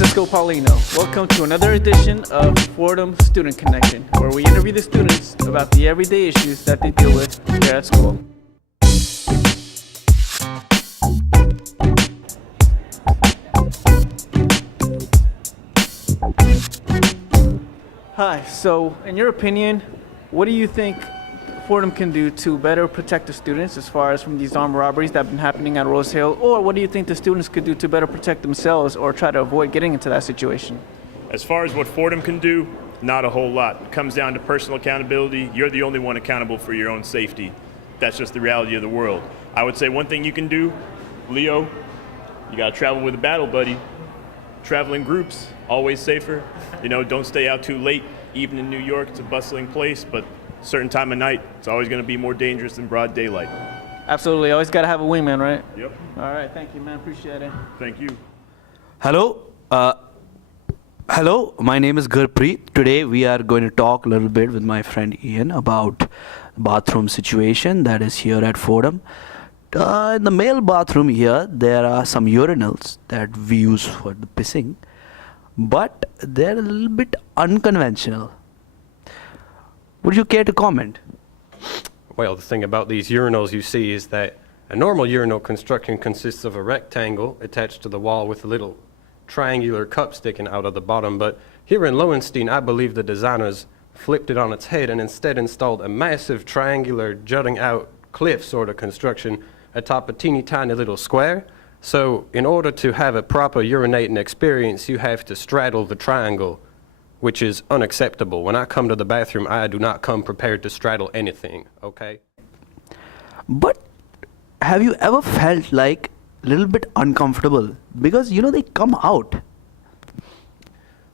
Francisco Paulino. Welcome to another edition of Fordham Student Connection, where we interview the students about the everyday issues that they deal with here at school. Hi, so in your opinion, what do you think Fordham can do to better protect the students as far as from these armed robberies that have been happening at Rose Hill? Or what do you think the students could do to better protect themselves or try to avoid getting into that situation? As far as what Fordham can do, not a whole lot. It comes down to personal accountability. You're the only one accountable for your own safety. That's just the reality of the world. I would say one thing you can do, Leo, you gotta travel with a battle buddy. Travel in groups, always safer. Don't stay out too late. Even in New York, it's a bustling place, but certain time of night, it's always going to be more dangerous than broad daylight. Absolutely. Always got to have a wingman, right? Yep. All right. Thank you, man. Appreciate it. Thank you. Hello. Hello. My name is Gurpreet. Today we are going to talk a little bit with my friend Ian about the bathroom situation that is here at Fordham. In the male bathroom here, there are some urinals that we use for the pissing, but they're a little bit unconventional. Would you care to comment? Well, the thing about these urinals you see is that a normal urinal construction consists of a rectangle attached to the wall with a little triangular cup sticking out of the bottom, but here in Lowenstein, I believe the designers flipped it on its head and instead installed a massive triangular jutting out cliff sort of construction atop a teeny tiny little square. So in order to have a proper urinating experience, you have to straddle the triangle, which is unacceptable. When I come to the bathroom, I do not come prepared to straddle anything, okay? But have you ever felt like a little bit uncomfortable? Because, they come out.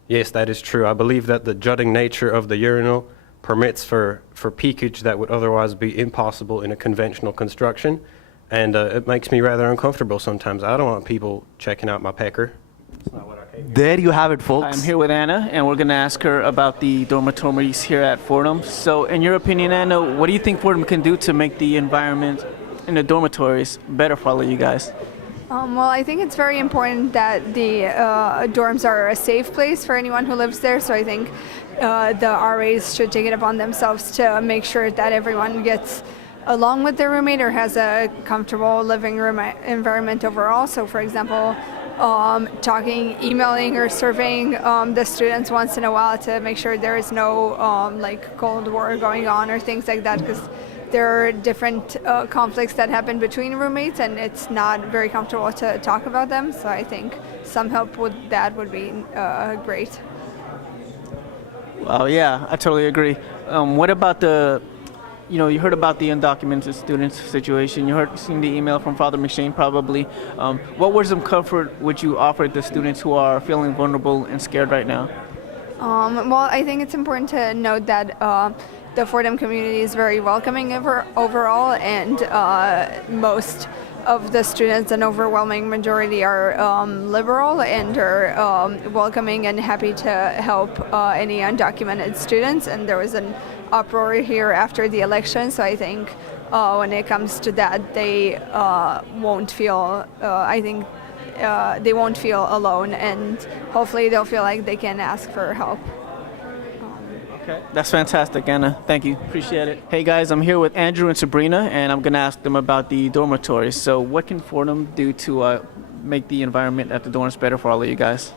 Yes, that is true. I believe that the jutting nature of the urinal permits for peakage that would otherwise be impossible in a conventional construction. And it makes me rather uncomfortable sometimes. I don't want people checking out my pecker. That's not what I came here. There you have it, folks. I'm here with Anna, and we're going to ask her about the dormitories here at Fordham. So in your opinion, Anna, what do you think Fordham can do to make the environment in the dormitories better for all of you guys? Well, I think it's very important that the dorms are a safe place for anyone who lives there. So I think the RAs should take it upon themselves to make sure that everyone gets along with their roommate or has a comfortable living room environment overall. So, for example, emailing or surveying the students once in a while to make sure there is no Cold War going on or things like that, because there are different conflicts that happen between roommates and it's not very comfortable to talk about them. So I think some help with that would be great. Well, yeah, I totally agree. What about you heard about the undocumented students situation. You seen the email from Father McShane probably. What words of comfort would you offer the students who are feeling vulnerable and scared right now? Well, I think it's important to note that the Fordham community is very welcoming overall, and most of the students, an overwhelming majority, are liberal and are welcoming and happy to help any undocumented students. And there was an uproar here after the election, so I think when it comes to that, they won't feel. They won't feel alone, and hopefully they'll feel like they can ask for help. Okay, that's fantastic, Anna. Thank you. Appreciate it. Hey guys, I'm here with Andrew and Sabrina, and I'm going to ask them about the dormitories. So what can Fordham do to make the environment at the dorms better for all of you guys?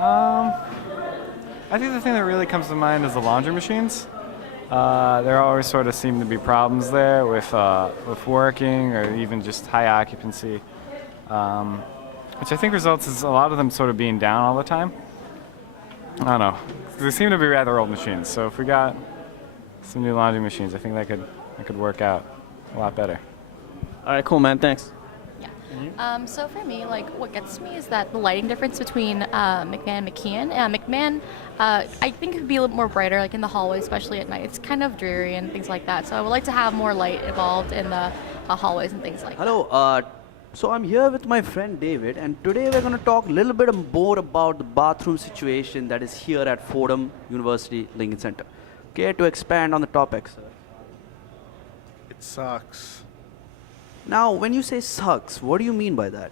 I think the thing that really comes to mind is the laundry machines. There always sort of seem to be problems there with working or even just high occupancy, which I think results in a lot of them sort of being down all the time. I don't know. They seem to be rather old machines, so if we got some new laundry machines, I think that could work out a lot better. All right, cool, man. Thanks. So for me, what gets me is that the lighting difference between McMahon and McKeon. McMahon, I think it could be a little more brighter, in the hallway, especially at night. It's kind of dreary and things like that. So I would like to have more light involved in the hallways and things like that. Hello. So I'm here with my friend David, and today we're going to talk a little bit more about the bathroom situation that is here at Fordham University Lincoln Center. Care to expand on the topic, sir? It sucks. Now, when you say sucks, what do you mean by that?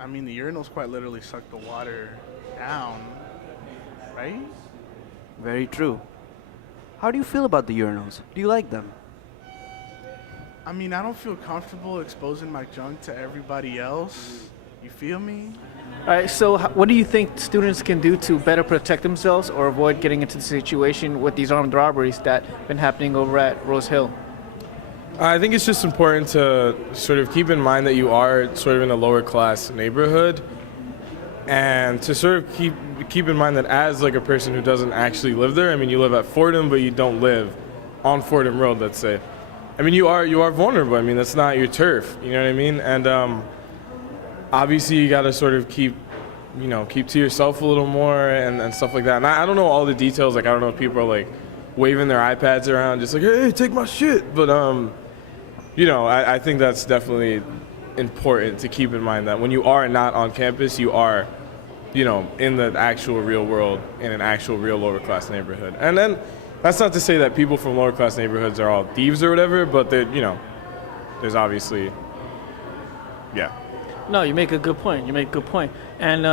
I mean, the urinals quite literally suck the water down, right? Very true. How do you feel about the urinals? Do you like them? I mean, I don't feel comfortable exposing my junk to everybody else. You feel me? All right. So, what do you think students can do to better protect themselves or avoid getting into the situation with these armed robberies that been happening over at Rose Hill? I think it's just important to sort of keep in mind that you are sort of in a lower class neighborhood, and to sort of keep in mind that as like a person who doesn't actually live there. I mean, you live at Fordham, but you don't live on Fordham Road, let's say. I mean, you are vulnerable. I mean, that's not your turf. You know what I mean? And obviously, you got to sort of keep to yourself a little more and stuff like that. And I don't know all the details. Like, I don't know if people are like waving their iPads around, just like, hey, take my shit. But I think that's definitely important to keep in mind that when you are not on campus, you are, in the actual real world, in an actual real lower class neighborhood. And then that's not to say that people from lower class neighborhoods are all thieves or whatever, but there's obviously, yeah. No, you make a good point. And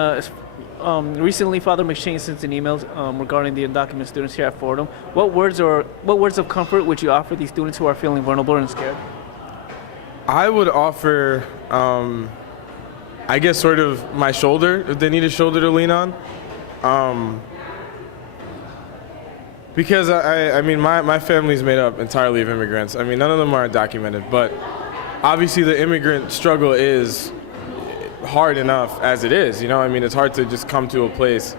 recently, Father McShane sent an email regarding the undocumented students here at Fordham. What words of comfort would you offer these students who are feeling vulnerable and scared? I would offer, I guess, sort of my shoulder, if they need a shoulder to lean on. Because, I mean, my family's made up entirely of immigrants. I mean, none of them are undocumented, but obviously the immigrant struggle is hard enough as it is, I mean, it's hard to just come to a place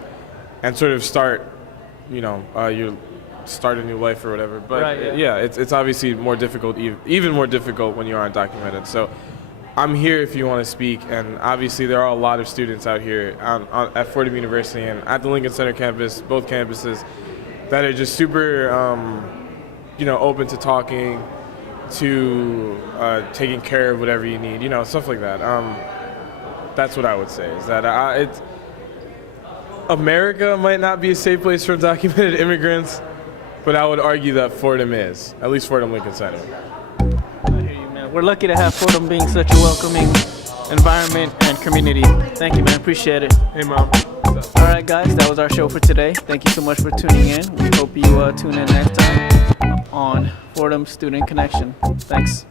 and sort of start, you start a new life or whatever. But right, yeah, it's obviously more difficult, even more difficult when you are undocumented. So I'm here if you want to speak, and obviously there are a lot of students out here at Fordham University and at the Lincoln Center campus, both campuses, that are just super, open to talking, to taking care of whatever you need, stuff like that. That's what I would say, is that America might not be a safe place for undocumented immigrants, but I would argue that Fordham is, at least Fordham Lincoln Center. I hear you, man. We're lucky to have Fordham being such a welcoming environment and community. Thank you, man. Appreciate it. Hey, Mom. All right, guys, that was our show for today. Thank you so much for tuning in. We hope you tune in next time on Fordham Student Connection. Thanks.